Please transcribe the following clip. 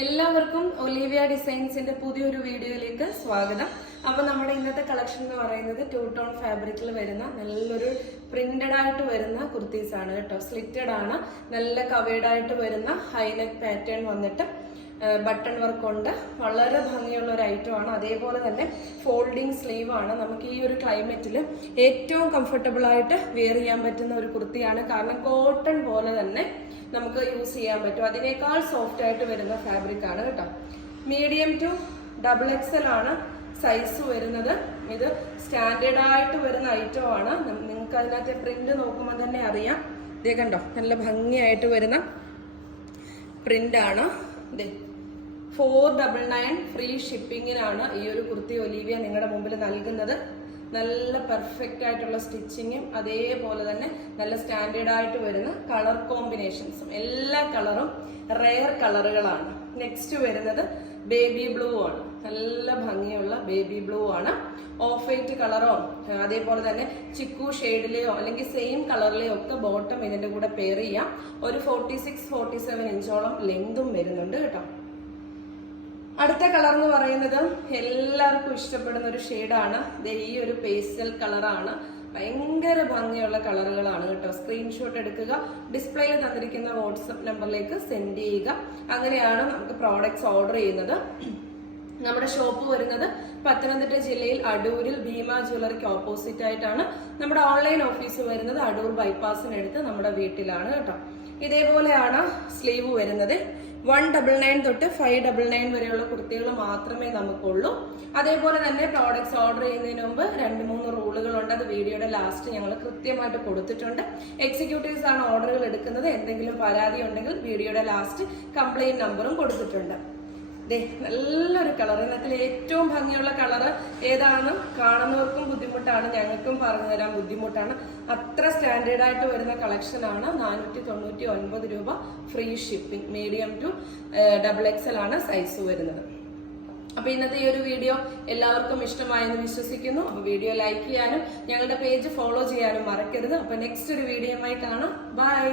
എല്ലാവർക്കും ഒലീവിയ ഡിസൈൻസിന്റെ പുതിയൊരു വീഡിയോയിലേക്ക് സ്വാഗതം. അപ്പൊ നമ്മുടെ ഇന്നത്തെ കളക്ഷൻ എന്ന് പറയുന്നത് ടൂ ടോൺ ഫാബ്രിക്കിൽ വരുന്ന നല്ലൊരു പ്രിന്റഡ് ആയിട്ട് വരുന്ന കുർത്തീസ് ആണ് കേട്ടോ. സ്ലിറ്റഡ് ആണ്. നല്ല കവേഡ് ആയിട്ട് വരുന്ന ഹൈനെക്ക് പാറ്റേൺ വന്നിട്ട് ബട്ടൺ വർക്ക് ഉണ്ട് വളരെ ഭംഗിയുള്ള ഒരു ഐറ്റം ആണ്. അതേപോലെ തന്നെ ഫോൾഡിങ് സ്ലീവ് ആണ്. നമുക്ക് ഈ ഒരു ക്ലൈമറ്റിൽ ഏറ്റവും കംഫർട്ടബിൾ ആയിട്ട് വെയർ ചെയ്യാൻ പറ്റുന്ന ഒരു കുർത്തിയാണ്. കാരണം കോട്ടൺ പോലെ തന്നെ നമുക്ക് യൂസ് ചെയ്യാൻ പറ്റും. അതിനേക്കാൾ സോഫ്റ്റ് ആയിട്ട് വരുന്ന ഫാബ്രിക് ആണ് കേട്ടോ. മീഡിയം ടു ഡബിൾ എക്സൽ ആണ് സൈസ് വരുന്നത്. ഇത് സ്റ്റാൻഡേർഡ് ആയിട്ട് വരുന്ന ഐറ്റം ആണ്. നിങ്ങൾക്ക് അതിനകത്തെ പ്രിന്റ് നോക്കുമ്പോൾ തന്നെ അറിയാം. ഇതേ കണ്ടോ? നല്ല ഭംഗിയായിട്ട് വരുന്ന പ്രിന്റ് ആണ്. ദേ ഫോർ ഡബിൾ നയൻ ഫ്രീ ഷിപ്പിങ്ങിനാണ് ഈ ഒരു കുർത്തി ഒലീവിയ നിങ്ങളുടെ മുമ്പിൽ നൽകുന്നത്. നല്ല പെർഫെക്റ്റ് ആയിട്ടുള്ള സ്റ്റിച്ചിങ്ങും അതേപോലെ തന്നെ നല്ല സ്റ്റാൻഡേർഡ് ആയിട്ട് വരുന്ന കളർ കോമ്പിനേഷൻസും എല്ലാ കളറും റെയർ കളറുകളാണ്. നെക്സ്റ്റ് വരുന്നത് ബേബി ബ്ലൂ ആണ്. നല്ല ഭംഗിയുള്ള ബേബി ബ്ലൂ ആണ്. ഓഫ് വൈറ്റ് കളറോ അതേപോലെ തന്നെ ചിക്കു ഷെയ്ഡിലെയോ അല്ലെങ്കിൽ സെയിം കളറിലെയോ ഒക്കെ ബോട്ടം ഇതിന്റെ കൂടെ പെയർ ചെയ്യാം. ഒരു ഫോർട്ടി സിക്സ് ഫോർട്ടി സെവൻ ഇഞ്ചോളം ലെങ്തും വരുന്നുണ്ട് കേട്ടോ. അടുത്ത കളർ എന്ന് പറയുന്നത് എല്ലാവർക്കും ഇഷ്ടപ്പെടുന്ന ഒരു ഷെയ്ഡാണ് ഈ ഒരു പേസ്റ്റൽ കളറാണ് ഭയങ്കര ഭംഗിയുള്ള കളറുകളാണ് കേട്ടോ. സ്ക്രീൻഷോട്ട് എടുക്കുക. ഡിസ്പ്ലേയിൽ തന്നിരിക്കുന്ന വാട്സപ്പ് നമ്പറിലേക്ക് സെൻഡ് ചെയ്യുക. അങ്ങനെയാണ് നമുക്ക് പ്രോഡക്ട്സ് ഓർഡർ ചെയ്യുന്നത്. നമ്മുടെ ഷോപ്പ് വരുന്നത് പത്തനംതിട്ട ജില്ലയിൽ അടൂരിൽ ഭീമ ജ്വല്ലറിക്ക് ഓപ്പോസിറ്റ് ആയിട്ടാണ്. നമ്മുടെ ഓൺലൈൻ ഓഫീസ് വരുന്നത് അടൂർ ബൈപ്പാസിനടുത്ത് നമ്മുടെ വീട്ടിലാണ് കേട്ടോ. ഇതേപോലെയാണ് സ്ലീവ് വരുന്നത്. വൺ ഡബിൾ നയൻ തൊട്ട് ഫൈവ് ഡബിൾ നയൻ വരെയുള്ള കുർത്തികൾ മാത്രമേ നമുക്കുള്ളൂ. അതേപോലെ തന്നെ പ്രോഡക്റ്റ്സ് ഓർഡർ ചെയ്യുന്നതിന് മുമ്പ് രണ്ട് മൂന്ന് റൂളുകളുണ്ട് അത് വീഡിയോയുടെ ലാസ്റ്റ് ഞങ്ങൾ കൃത്യമായിട്ട് കൊടുത്തിട്ടുണ്ട്. എക്സിക്യൂട്ടീവ്സ് ആണ് ഓർഡറുകൾ എടുക്കുന്നത്. എന്തെങ്കിലും പരാതി ഉണ്ടെങ്കിൽ വീഡിയോയുടെ ലാസ്റ്റ് കംപ്ലൈന്റ് നമ്പറും കൊടുത്തിട്ടുണ്ട്. ദേ നല്ലൊരു കളർ. ഇതിനകത്തിൽ ഏറ്റവും ഭംഗിയുള്ള കളർ ഏതാണ്? കാണുന്നവർക്കും ബുദ്ധിമുട്ടാണ് ഞങ്ങൾക്കും പറഞ്ഞു തരാൻ ബുദ്ധിമുട്ടാണ്. അത്ര സ്റ്റാൻഡേർഡ് ആയിട്ട് വരുന്ന കളക്ഷൻ ആണ് നാനൂറ്റി തൊണ്ണൂറ്റി ഒൻപത് രൂപ free shipping medium to double XL ആണ് സൈസ് വരുന്നത്. അപ്പൊ ഇന്നത്തെ ഈ ഒരു വീഡിയോ എല്ലാവർക്കും ഇഷ്ടമായെന്ന് വിശ്വസിക്കുന്നു. അപ്പൊ വീഡിയോ ലൈക്ക് ചെയ്യാനും ഞങ്ങളുടെ പേജ് ഫോളോ ചെയ്യാനും മറക്കരുത്. അപ്പൊ നെക്സ്റ്റ് ഒരു വീഡിയോയുമായി കാണാം. ബൈ